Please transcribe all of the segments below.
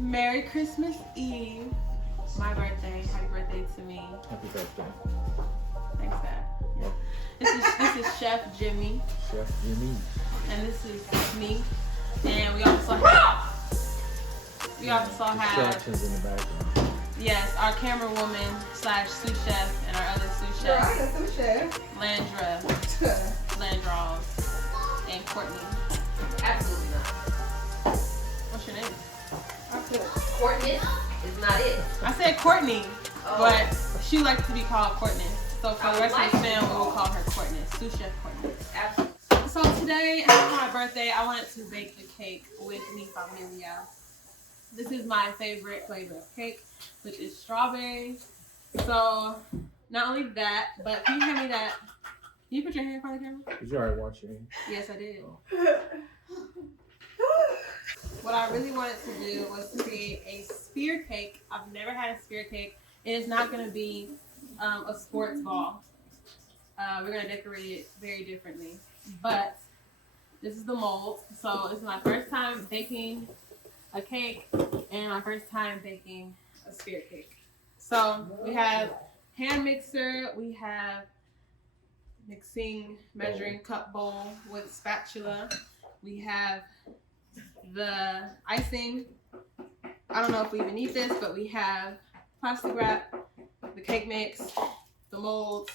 Merry Christmas Eve. My birthday. Happy birthday to me. Happy birthday. Thanks, Dad. Yeah. This is Chef Jimmy. Chef Jimmy. And this is me. And we also have instructions in the background. Yes, our camera woman / sous chef and our other sous chef. Right, a sous chef. Landraws, and Courtney. Absolutely not. What's your name? Courtney is not it. I said Courtney, but she likes to be called Courtney. So for the rest of the family, we will call her Courtney, sous chef Courtney. Absolutely. So today, for my birthday, I wanted to bake a cake with mi familia. This is my favorite flavor of cake, which is strawberry. So not only that, but can you hand me that? Can you put your hand in front of the camera? Did you already wash your hands? Yes, I did. What I really wanted to do was create a spear cake. I've never had a spear cake. It is not going to be a sports ball. We're going to decorate it very differently. But this is the mold. So this is my first time baking a cake and my first time baking a spear cake. So we have hand mixer. We have measuring cup bowl with spatula. We have the icing. I don't know if we even need this, but we have plastic wrap, the cake mix, the molds,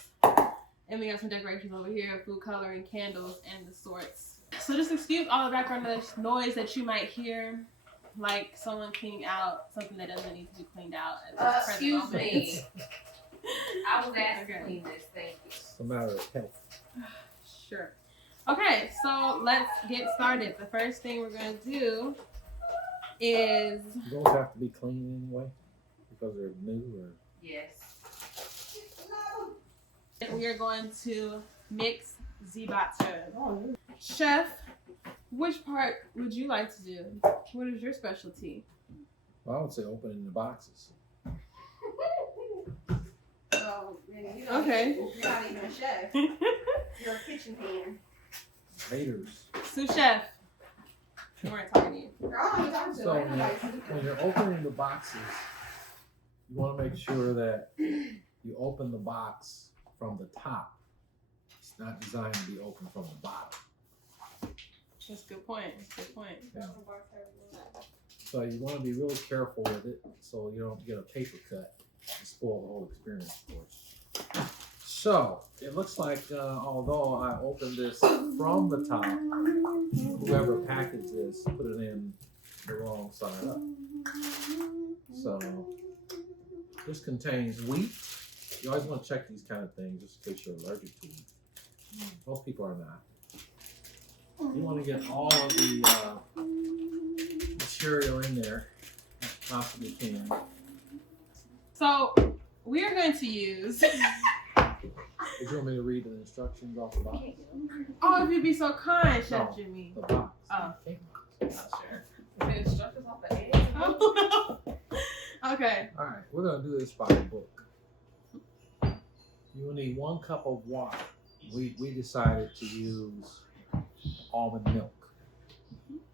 and we got some decorations over here, food coloring, candles, and the sorts. So just excuse all the background noise that you might hear, like someone cleaning out something that doesn't need to be cleaned out at this present Excuse moment. me. I was asked to clean this. Thank you. It's a matter of health. Sure. Okay, so let's get started. The first thing we're going to do is... Those have to be clean anyway? Because they're new or... Yes. We are going to mix the batter. Chef, which part would you like to do? What is your specialty? Well, I would say opening the boxes. Oh, man, you know, Okay. You're not even a chef. You're a kitchen hand. Haters. Sous chef. We weren't talking to you. Girl, I don't talk to So her. when you're opening the boxes, you want to make sure that you open the box from the top. It's not designed to be opened from the bottom. That's a good point. That's a good point. Yeah. So you want to be really careful with it so you don't get a paper cut and spoil the whole experience for you. So it looks like although I opened this from the top, whoever packaged this put it in the wrong side up. So this contains wheat. You always want to check these kind of things just in case you're allergic to wheat. Most people are not. You want to get all of the material in there as possibly can. So we are going to use... Did you want me to read the instructions off the box? Oh, if you'd be so kind, Chef No. Jimmy. The box. Oh. Okay. Sure. The instructions off the egg. Oh, no. Okay. All right, we're gonna do this by the book. You will need 1 cup of water. We decided to use almond milk,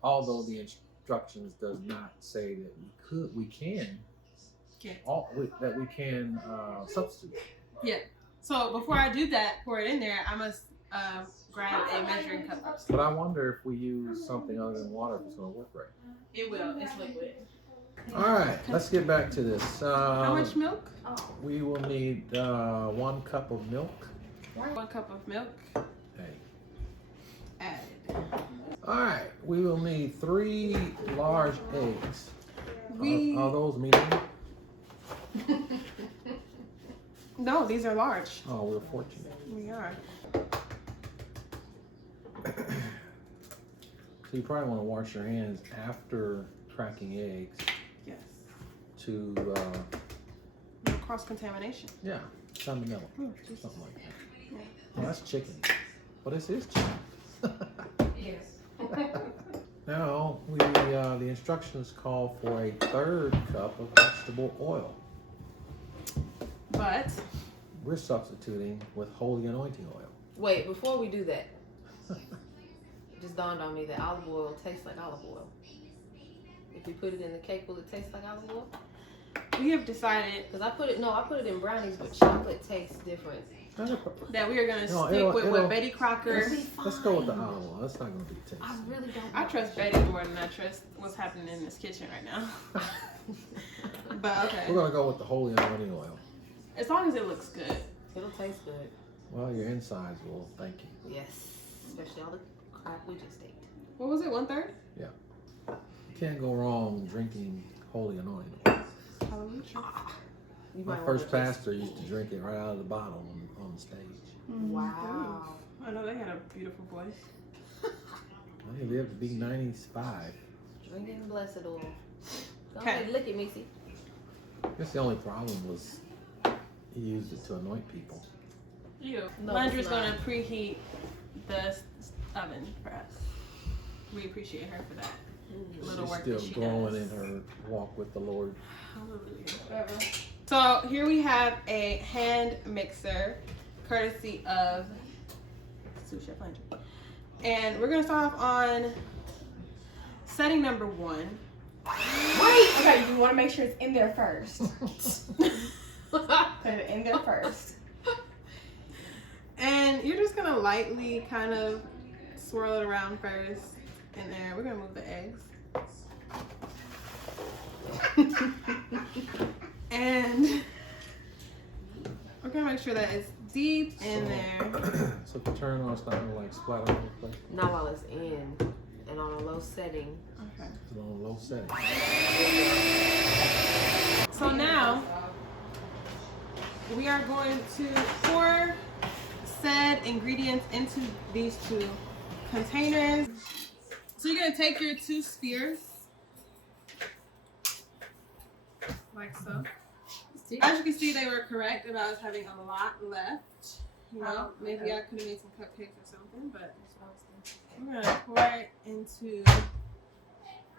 although the instructions does not say that we can substitute. Yeah. So before I do that, pour it in there, I must grab a measuring cup first. But I wonder if we use something other than water if it's gonna work right. It will. It's liquid. All right, let's get back to this. How much milk? We will need 1 cup of milk. 1 cup of milk. Hey. Added. All right, we will need 3 large eggs. Are those medium? No, these are large. Oh, we're fortunate. We are. So you probably want to wash your hands after cracking eggs Yes. to, No cross-contamination. yeah, salmonella, Jesus. something like that. Well, that's chicken, but this is chicken. Yes. Now, the instructions call for a 1/3 cup of vegetable oil. But We're substituting with holy anointing oil. Wait, before we do that, it just dawned on me that olive oil tastes like olive oil. If you put it in the cake, will it taste like olive oil? We have decided Cause I put it in brownies, but chocolate tastes different. that we are gonna No, stick with it'll- what Betty Crocker. Let's go with the olive oil. That's not gonna be tasty. I really don't. I trust Betty more than I trust what's happening in this kitchen right now. But okay, We're gonna go with the holy anointing oil. as long as it looks good. It'll taste good. Well, your insides will thank you. Yes, especially all the crap we just ate. What was it? 1/3? You can't go wrong drinking holy anointing oil. Hallelujah. You My might first wanna pastor used to drink it right out of the bottle on the stage. Wow. I know they had a beautiful voice. He lived to be 95. Drinking blessed oil. Go Okay. ahead, lick it, Missy. I guess the only problem was he used it to anoint people. You. No, Landra's it's gonna not. preheat the oven for us. We appreciate her for that. Little She's work still that she growing does. in her walk with the Lord. Hallelujah. So here we have a hand mixer, courtesy of Sous Chef Landry. And we're gonna start off on setting number 1. Wait! Okay, you want to make sure it's in there first. Put it in there first. And you're just gonna lightly kind of swirl it around first in there. We're gonna move the eggs. And we're gonna make sure that it's deep in there. So if you turn on, it's not gonna like splat all over the place. Not while it's in and on a low setting. Okay. It's on a low setting. So now we are going to pour said ingredients into these 2 containers. So you're gonna take your 2 spheres, like so. As you can see, they were correct about us having a lot left. You know, maybe I could have made some cupcakes or something, but we're gonna pour it into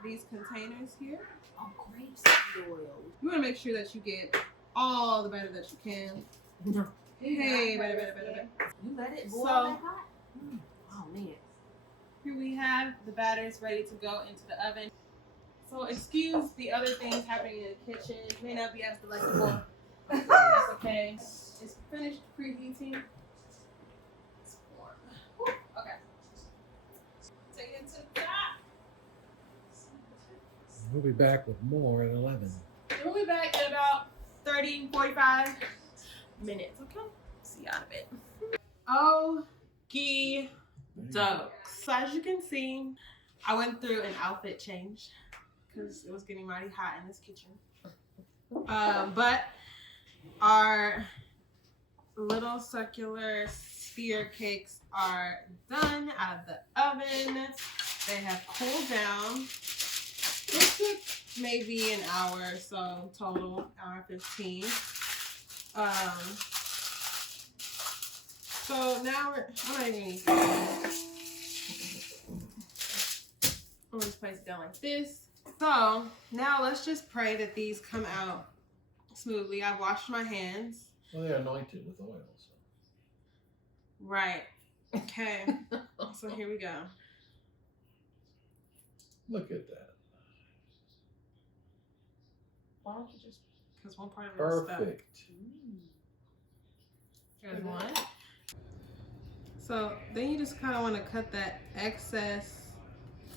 these containers here. Oh, grapeseed oil. You wanna make sure that you get all the butter that you can. No. Hey, butter. You let it boil So- that hot? Oh, man. Here we have the batters ready to go into the oven. So excuse the other things happening in the kitchen. It may not be as delectable. That's okay. It's finished preheating. It's warm. Whew, okay. Take it to the top. We'll be back with more at 11. We'll be back in about 30, 45 minutes, okay? See you out of it. Okie dokes. So as you can see, I went through an outfit change because it was getting mighty hot in this kitchen. But our little circular sphere cakes are done out of the oven. They have cooled down. It took maybe an hour or so total, hour 15. So now I'm not even gonna use this. I'm gonna just place it down like this. So now let's just pray that these come out smoothly. I've washed my hands. Well, they're anointed with oil. So. Right. Okay. So here we go. Look at that. Why don't you just, because one part of it is stuck. Perfect. There's one. So then you just kind of want to cut that excess.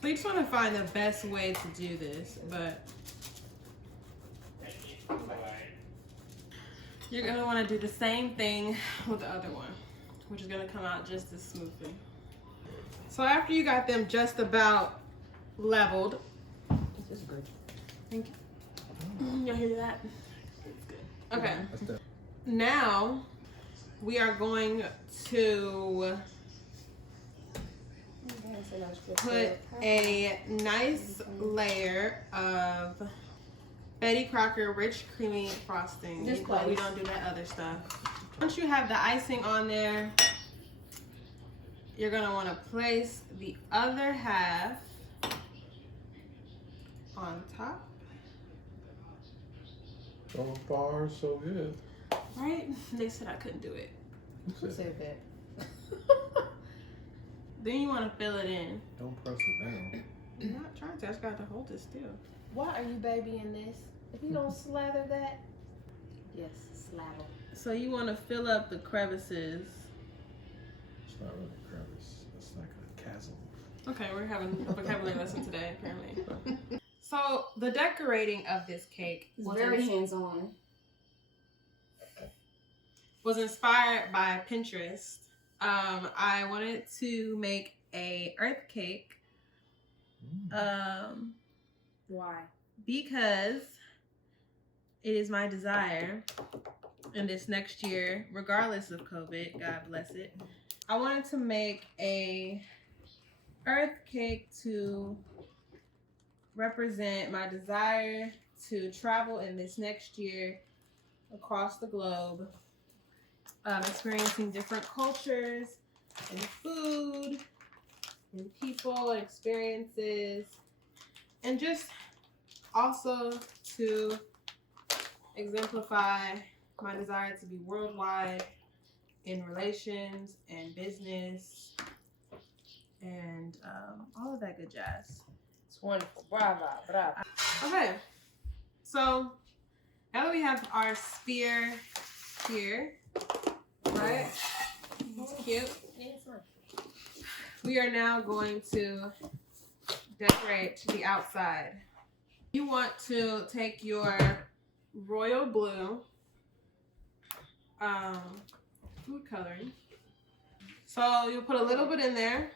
So you just want to find the best way to do this, but you're going to want to do the same thing with the other one, which is going to come out just as smoothly. So after you got them just about leveled, This is good. thank you. Y'all hear that? It's good. Okay. That's that. Now we are going to put a nice layer of Betty Crocker rich creamy frosting. Just But we close. don't do that other stuff. Once you have the icing on there, you're gonna want to place the other half on top. So far, so good. Right? They said I couldn't do it. Who said that? Then you want to fill it in. Don't press it down. I'm not trying to. I just got to hold it still. Why are you babying this? If you don't slather that, yes, slather. So you want to fill up the crevices. It's not really a crevice. It's like a chasm. Okay, we're having a vocabulary lesson today, apparently. So the decorating of this cake It's very hands-on. was inspired by Pinterest. I wanted to make a earth cake. Why? Because it is my desire in this next year, regardless of COVID, God bless it, I wanted to make a earth cake to represent my desire to travel in this next year across the globe, experiencing different cultures and food and people and experiences, and just also to exemplify my desire to be worldwide in relations and business and all of that good jazz. It's wonderful. Bravo, bravo. Okay, so now that we have our sphere here, right? It's cute. Yeah, it's fine. We are now going to decorate the outside. You want to take your royal blue food coloring. So you'll put a little bit in there,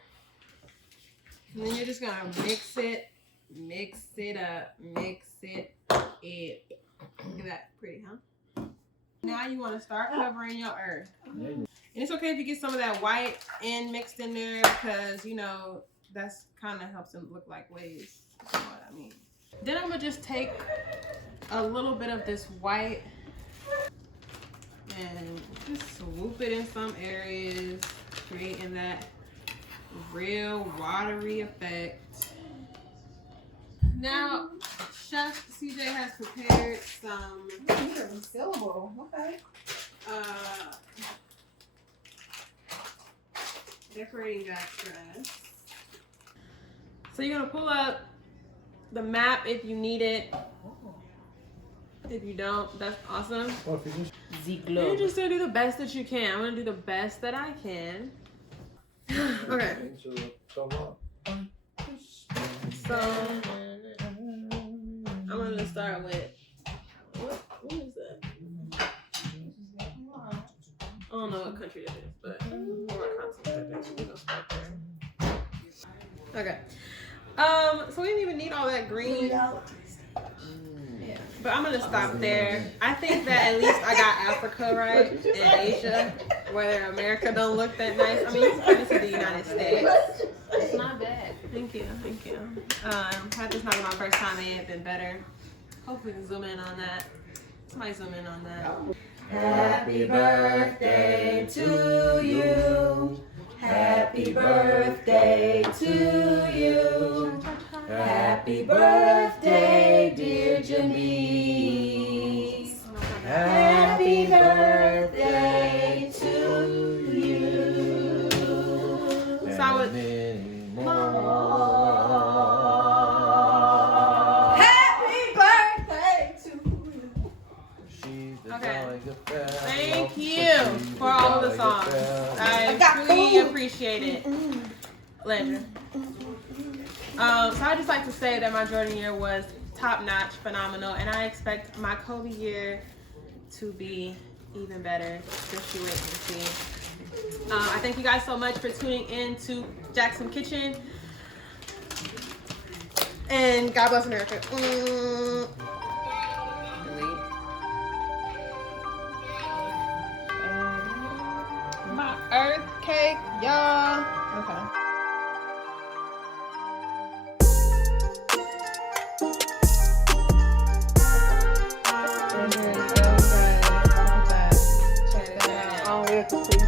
and then you're just gonna mix it up, mix it up. Look at that, pretty, huh? Now you want to start covering your earth. And it's okay if you get some of that white in mixed in there, because you know that's kind of helps them look like waves. You know what I mean? Then I'm gonna just take a little bit of this white and just swoop it in some areas, creating that real watery effect. Now, Chef CJ has prepared some These are refillable. Okay. Decorating backdraft. So you're gonna pull up the map if you need it. If you don't, that's awesome. Well, if you just You're just gonna do the best that you can. I'm gonna do the best that I can. Okay. So I'm gonna start with what is that? I don't know what country it is, but what continent it is. We're gonna start there. Okay. So we didn't even need all that green. Yeah. But I'm gonna stop there. I think that at least I got Africa right and Asia, where America don't look that nice. I mean, you compare this to the United States. It's not bad. Thank you, thank you. Had this not been my first time, it had been better. Hopefully we can zoom in on that. Somebody zoom in on that. Happy birthday to you. Happy birthday to you. Happy birthday, dear Janice. Happy birthday to you. So I would, Happy birthday to you. okay. Thank you for all the songs. I truly appreciate it. Pleasure. So I just like to say that my Jordan year was top notch, phenomenal, and I expect my Kobe year to be even better. Just you wait and see. I thank you guys so much for tuning in to Jackson Kitchen, and God bless America. My earth cake, y'all. Okay. Check it out.